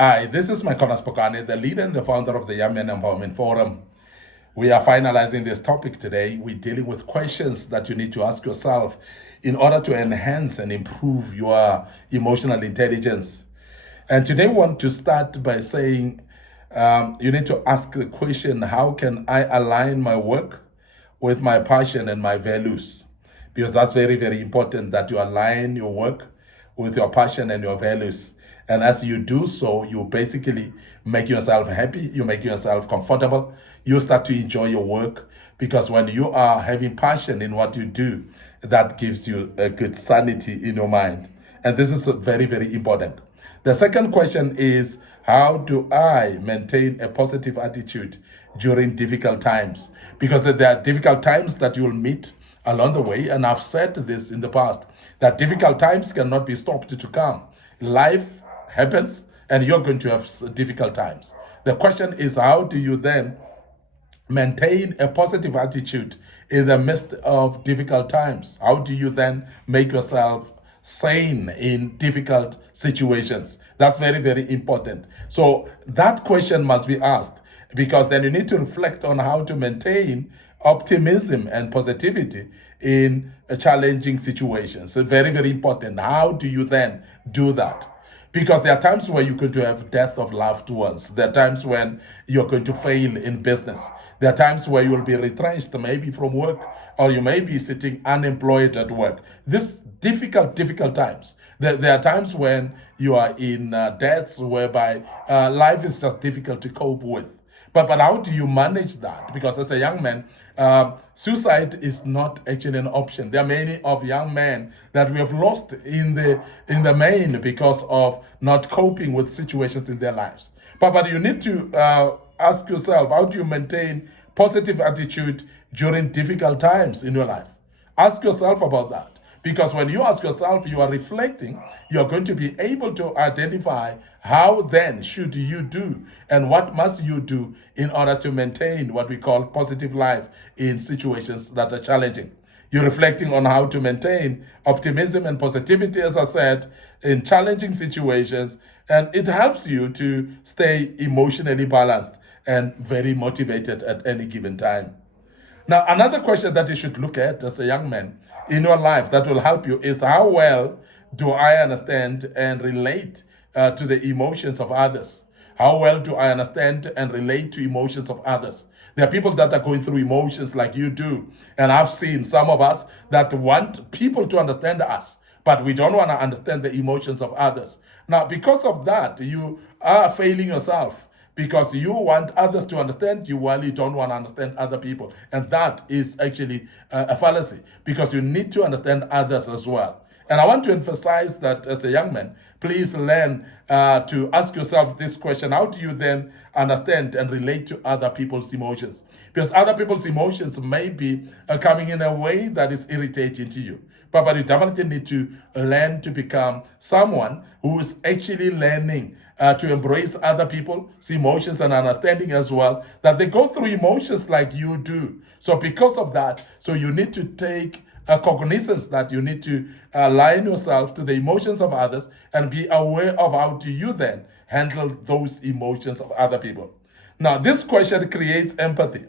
Hi, this is Micornus, Phokane, the leader and the founder of the Young Men Empowerment Forum. We are finalizing this topic today. We're dealing with questions that you need to ask yourself in order to enhance and improve your emotional intelligence. And today, we want to start by saying you need to ask the question, how can I align my work with my passion and my values? Because that's very, very important that you align your work with your passion and your values. And as you do so, you basically make yourself happy, you make yourself comfortable, you start to enjoy your work. Because when you are having passion in what you do, that gives you a good sanity in your mind. And this is very, very important. The second question is, how do I maintain a positive attitude during difficult times? Because there are difficult times that you'll meet along the way, and I've said this in the past, that difficult times cannot be stopped to come. Life happens, and you're going to have difficult times. The question is, how do you then maintain a positive attitude in the midst of difficult times? How do you then make yourself sane in difficult situations? That's very, very important. So that question must be asked, because then you need to reflect on how to maintain optimism and positivity in challenging situations. So very, very important. How do you then do that? Because there are times where you're going to have death of loved ones. There are times when you're going to fail in business. There are times where you'll be retrenched, maybe from work, or you may be sitting unemployed at work. This difficult times. There are times when you are in deaths whereby life is just difficult to cope with. But how do you manage that? Because as a young man, suicide is not actually an option. There are many of young men that we have lost in the main because of not coping with situations in their lives. But you need to ask yourself, how do you maintain positive attitude during difficult times in your life? Ask yourself about that. Because when you ask yourself, you are reflecting, you are going to be able to identify how then should you do and what must you do in order to maintain what we call positive life in situations that are challenging. You're reflecting on how to maintain optimism and positivity, as I said, in challenging situations, and it helps you to stay emotionally balanced and very motivated at any given time. Now, another question that you should look at as a young man in your life that will help you is, how well do I understand and relate to the emotions of others? How well do I understand and relate to emotions of others? There are people that are going through emotions like you do. And I've seen some of us that want people to understand us, but we don't want to understand the emotions of others. Now, because of that, you are failing yourself, because you want others to understand you while you don't want to understand other people. And that is actually a fallacy, because you need to understand others as well. And I want to emphasize that as a young man, please learn to ask yourself this question: how do you then understand and relate to other people's emotions? Because other people's emotions may be coming in a way that is irritating to you. But you definitely need to learn to become someone who is actually learning to embrace other people's emotions and understanding as well, that they go through emotions like you do. So because of that, so you need to take cognizance that you need to align yourself to the emotions of others and be aware of how do you then handle those emotions of other people. Now, this question creates empathy,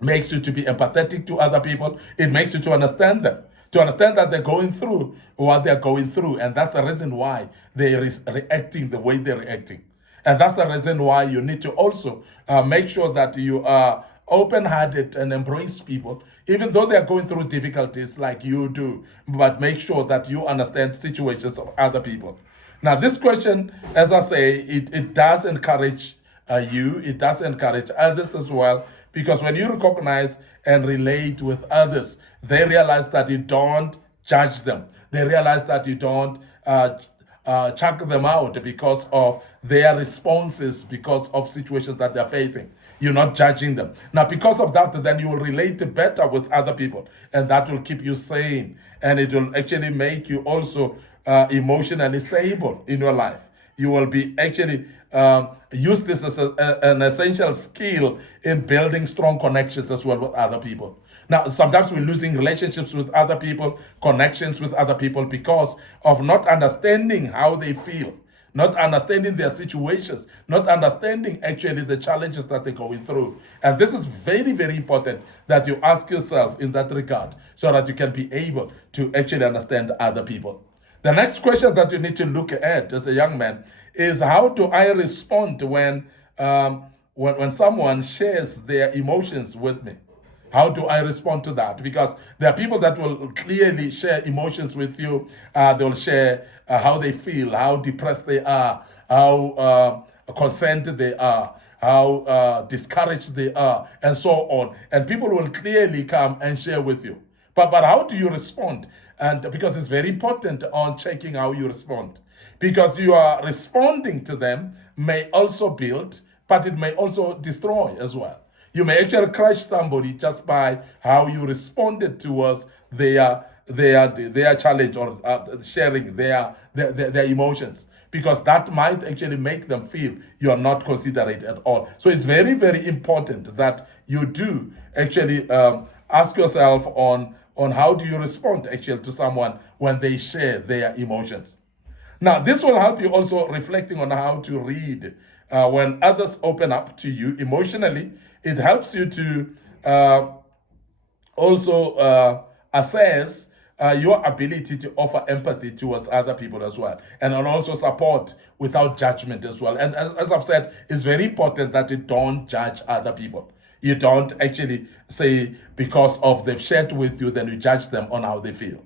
makes you to be empathetic to other people. It makes you to understand them, to understand that they're going through what they're going through. And that's the reason why they're reacting the way they're reacting. And that's the reason why you need to also make sure that you are open-hearted and embrace people, even though they're going through difficulties like you do, but make sure that you understand situations of other people. Now, this question, as I say, it does encourage it does encourage others as well, because when you recognize and relate with others, they realize that you don't judge them. They realize that you don't chuck them out because of their responses, because of situations that they're facing. You're not judging them. Now, because of that, then you will relate better with other people, and that will keep you sane, and it will actually make you also emotionally stable in your life. You will be actually use this as an essential skill in building strong connections as well with other people. Now, sometimes we're losing relationships with other people, connections with other people, because of not understanding how they feel, not understanding their situations, not understanding actually the challenges that they're going through. And this is very, very important that you ask yourself in that regard so that you can be able to actually understand other people. The next question that you need to look at as a young man is, how do I respond when someone shares their emotions with me? How do I respond to that? Because there are people that will clearly share emotions with you. They'll share how they feel, how depressed they are, how concerned they are, how discouraged they are, and so on. And people will clearly come and share with you. But how do you respond? And because it's very important on checking how you respond. Because you are responding to them may also build, but it may also destroy as well. You may actually crush somebody just by how you responded towards their challenge or sharing their emotions, because that might actually make them feel you are not considerate at all. So it's very, very important that you do actually ask yourself on how do you respond actually to someone when they share their emotions. Now, this will help you also reflecting on how to read when others open up to you emotionally. It helps you to also assess your ability to offer empathy towards other people as well, and also support without judgment as well. And as I've said, it's very important that you don't judge other people. You don't actually say because of they've shared with you, then you judge them on how they feel.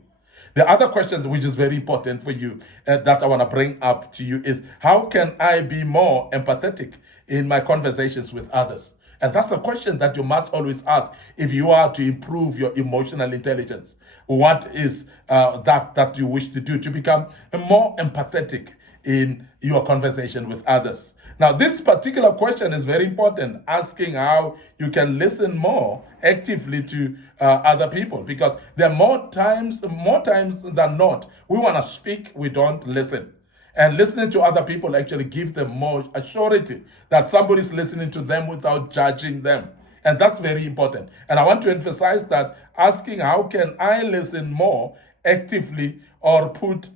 The other question, which is very important for you, that I want to bring up to you, is how can I be more empathetic in my conversations with others? And that's a question that you must always ask if you are to improve your emotional intelligence. What is that you wish to do to become more empathetic in your conversation with others? Now, this particular question is very important, asking how you can listen more actively to other people, because there are more times than not, we want to speak, we don't listen. And listening to other people actually give them more assurity that somebody's listening to them without judging them. And that's very important. And I want to emphasize that asking how can I listen more actively, or put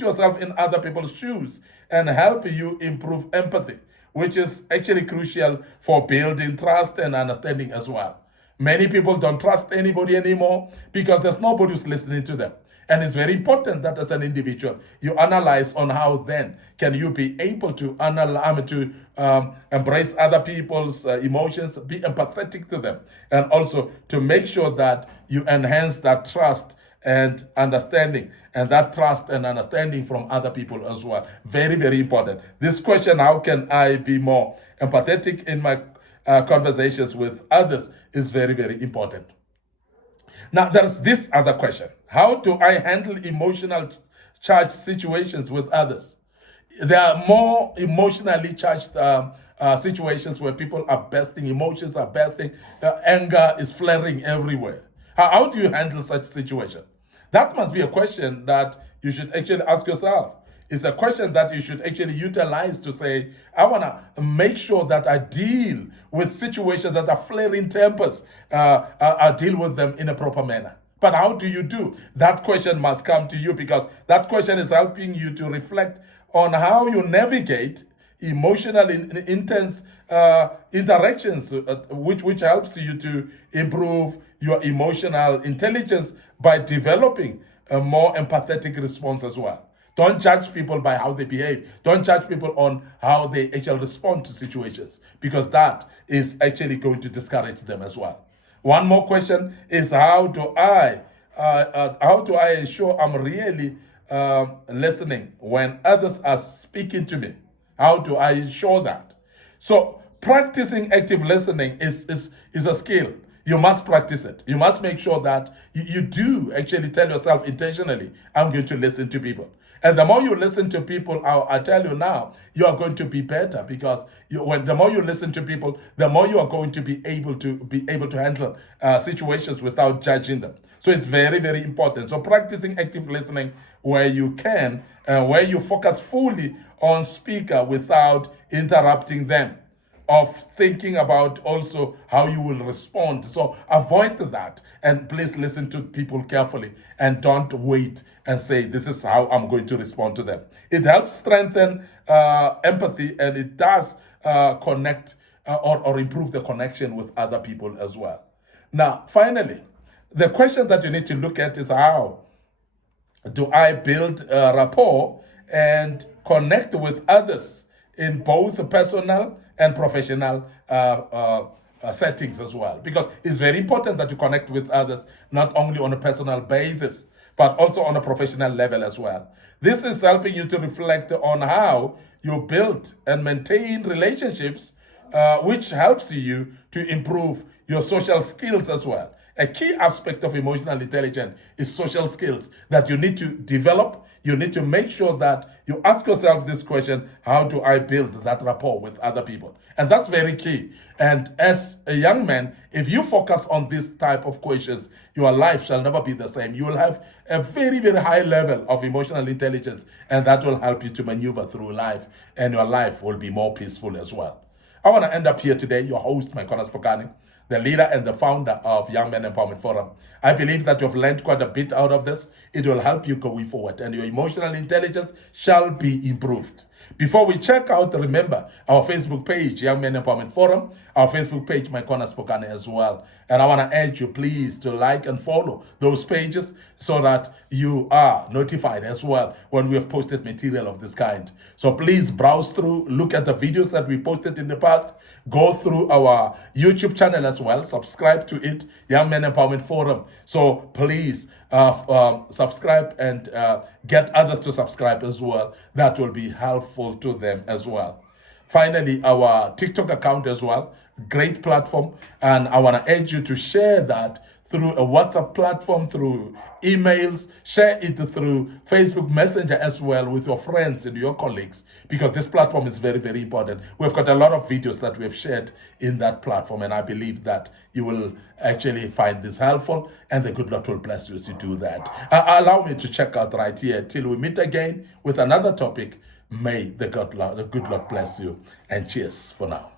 yourself in other people's shoes and help you improve empathy, which is actually crucial for building trust and understanding as well. Many people don't trust anybody anymore because there's nobody who's listening to them. And it's very important that as an individual, you analyze on how then can you be able to embrace other people's emotions, be empathetic to them, and also to make sure that you enhance that trust and understanding, and that trust and understanding from other people as well. Very, very important. This question, how can I be more empathetic in my conversations with others, is very, very important. Now, there's this other question. How do I handle emotional charged situations with others? There are more emotionally charged situations where people are bursting, emotions are bursting, anger is flaring everywhere. How do you handle such situation? That must be a question that you should actually ask yourself. It's a question that you should actually utilize to say, I want to make sure that I deal with situations that are flaring tempers, I deal with them in a proper manner. But how do you do? That question must come to you, because that question is helping you to reflect on how you navigate emotional intense interactions, which helps you to improve your emotional intelligence by developing a more empathetic response as well. Don't judge people by how they behave. Don't judge people on how they actually respond to situations, because that is actually going to discourage them as well. One more question is, how do I ensure I'm really listening when others are speaking to me? How do I ensure that? So practicing active listening is a skill. You must practice it. You must make sure that you do actually tell yourself intentionally, I'm going to listen to people. And the more you listen to people, I tell you now, you are going to be better, because the more you listen to people, the more you are going to be able to handle situations without judging them. So it's very, very important. So practicing active listening where you can, where you focus fully on speaker without interrupting them. of thinking about also how you will respond. So avoid that, and please listen to people carefully and don't wait and say, this is how I'm going to respond to them. It helps strengthen empathy, and it does connect or improve the connection with other people as well. Now, finally, the question that you need to look at is, how do I build rapport and connect with others in both personal and professional settings as well? Because it's very important that you connect with others, not only on a personal basis, but also on a professional level as well. This is helping you to reflect on how you build and maintain relationships, which helps you to improve your social skills as well. A key aspect of emotional intelligence is social skills that you need to develop. You need to make sure that you ask yourself this question: how do I build that rapport with other people? And that's very key. And as a young man, if you focus on this type of questions, your life shall never be the same. You will have a very, very high level of emotional intelligence, and that will help you to maneuver through life, and your life will be more peaceful as well. I want to end up here today, your host, Micornus, Phokane, the leader and the founder of Young Men Empowerment Forum. I believe that you've learned quite a bit out of this. It will help you going forward, and your emotional intelligence shall be improved. Before we check out, remember our Facebook page, Young Men Empowerment Forum, our Facebook page, Micornus Phokane as well. And I want to urge you, please, to like and follow those pages so that you are notified as well when we have posted material of this kind. So please browse through, look at the videos that we posted in the past, go through our YouTube channel as well, subscribe to it, Young Men Empowerment Forum. So please subscribe and get others to subscribe as well. That will be helpful to them as well. Finally, our TikTok account as well, great platform, and I want to urge you to share that through a WhatsApp platform, through emails, share it through Facebook Messenger as well with your friends and your colleagues, because this platform is very, very important. We've got a lot of videos that we have shared in that platform, and I believe that you will actually find this helpful, and the good Lord will bless you as you do that. Allow me to check out right here. Till we meet again with another topic, may the good Lord bless you, and cheers for now.